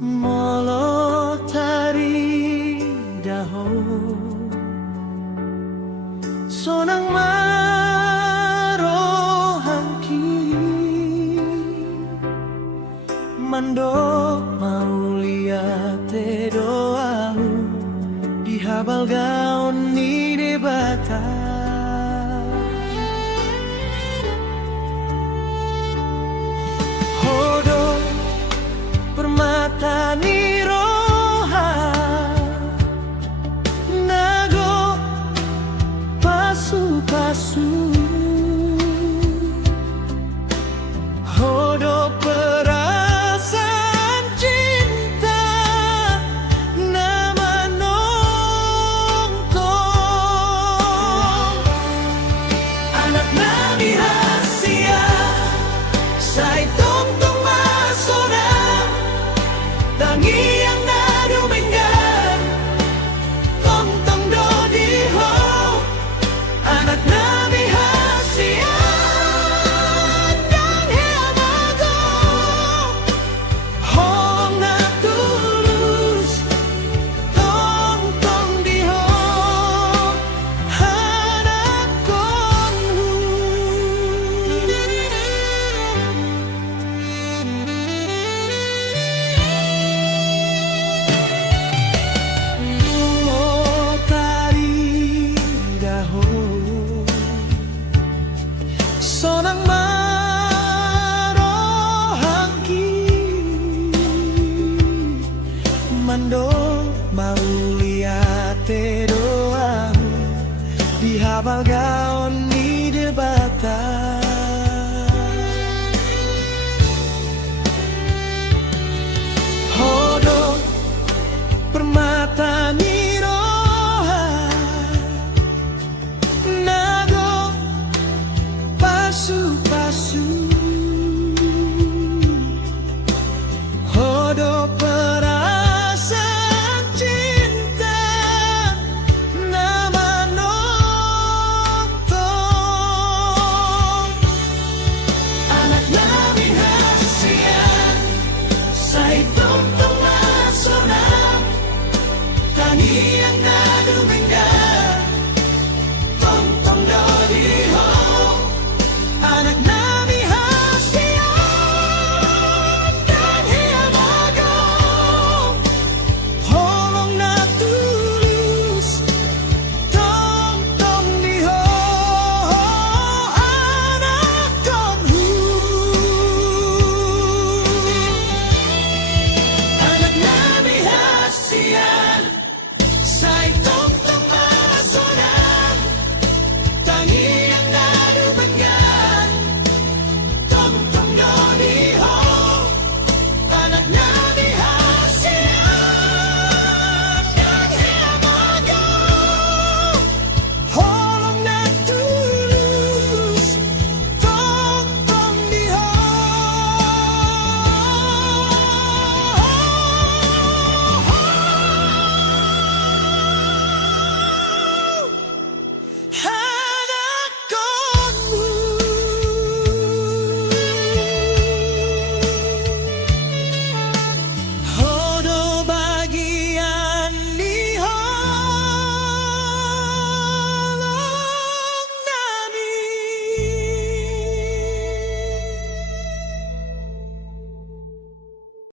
Molo tari daho sonang marohangki mando mau liate doahu dihabal gaun ni debata hodo permata ni roha nago pasu-pasu hodo perasaan cinta nama nongtong anak nabi rahasia sai tong-tong masona tangi yang nadu mengan tong-tong do di ho anak nabi hasia dan hemago ho nga tulus tong-tong di ho anak konhu sonang marohangki mando mau liate doahu dihabal gaun